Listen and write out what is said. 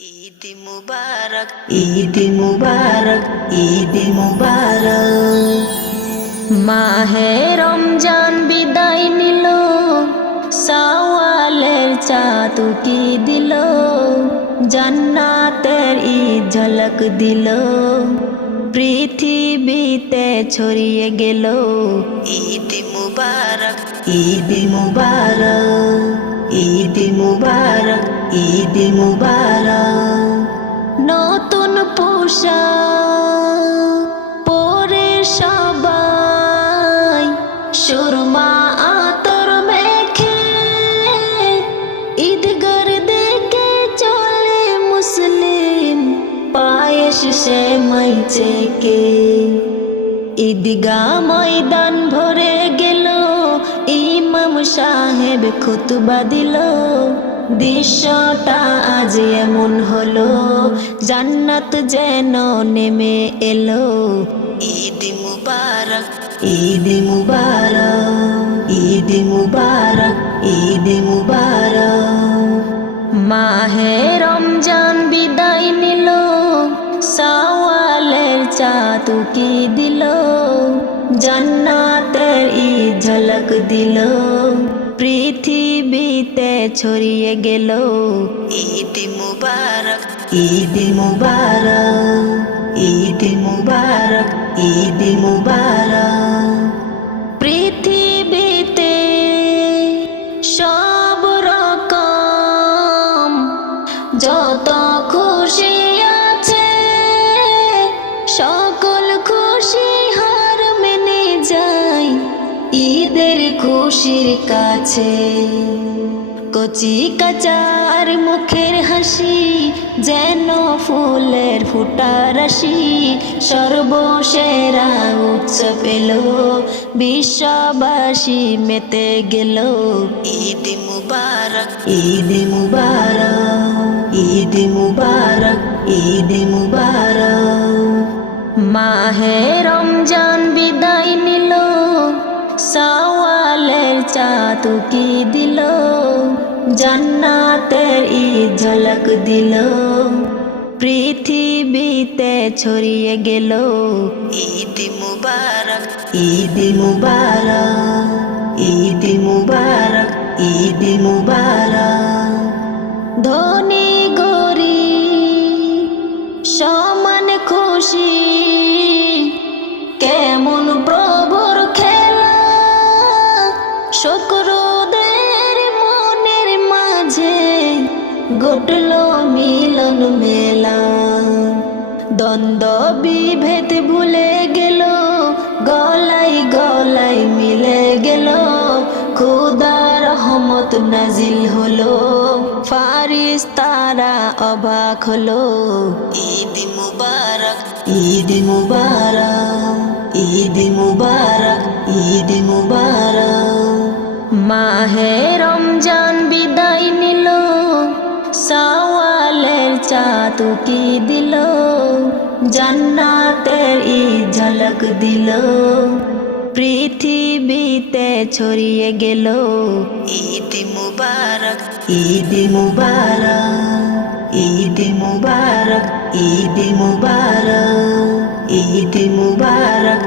ঈদ মুবারক, ঈদ মুবারক, ঈদ মুবারক। মাহে রমজান বিদায় নিল, শাওয়ালের চাঁদ উকি দিল, জান্নাতের ঈদ ঝলক দিল, পৃথিবীতে ছড়িয়ে গেল। ঈদ মুবারক, ঈদ মুবারক, ঈদ মুবারক, ঈদ মুবারক। নতুন পোশাক পরে সবাই সুরমা আতর মেখে ঈদগার দেখে চলে মুসলিম, পায়েস সেমাই চেকে। ঈদগাহ ময়দান ভরে গেল, ইমাম সাহেব খুতবা দিল, দৃশ্যটা আজ এমন হলো, জান্নাত যেন নেমে এলো। ঈদ মুবারক, ঈদ মুবারক, ঈদ মুবারক, ঈদ মুবারক। মাহে রমজান বিদায় নিল, শাওয়ালের চাঁদ উকি দিল, জান্নাতের ঈদ ঝলক দিল, পৃথিবীতে ছড়িয়ে গেল। ঈদ মুবারক, ঈদ মুবারক, ঈদ মুবারক, ঈদ মুবারক। পৃথিবীতে সব রকম যত খুশি আছে, সকল খুশি হার মেনে যায় ঈদের খুশির কাছে। কচি কাচার মুখের হাসি যেন ফুলের ফোঁটা রাশি, সর্বসেরা উৎসব এলো, বিশ্ববাসী মেতে গেল। ঈদ মুবারক, ঈদ মুবারক, ঈদ মুবারক, ঈদ মুবারক। মাহে রমজান বিদায় নিল, শাওয়ালের চাঁদ উকি দিল, জান্নাতের ঈদ ঝলক দিল, পৃথিবীতে ছড়িয়ে গেল। ঈদ মুবারক, ঈদ মুবারক, ঈদ মুবারক, ঈদ মুবারক। ধনী গরিব সমান খুশি, কেমন প্রভুর খেলা, শুকরদের মনের মাঝে ঘটল মিলন মেলা। দ্বন্দ্ব বিভেদ ভুলে গেল, গলায় গলায় মিলে গেল, খোদার রহমত নাজিল হলো, ফারিস্তারা অবাক হলো। ঈদ মুবারক, ঈদ মুবারক, ঈদ মুবারক, ঈদ মুবারক। মাহে রমজান বিদায় নিল, শাওয়ালের চাঁদ উকি দিল, জান্নাতের ঈদ ঝলক দিল, পৃথিবীতে ছড়িয়ে গেল। ঈদ মুবারক, ঈদ মুবারক, ঈদ মুবারক, ঈদ মুবারক, ঈদ মুবারক।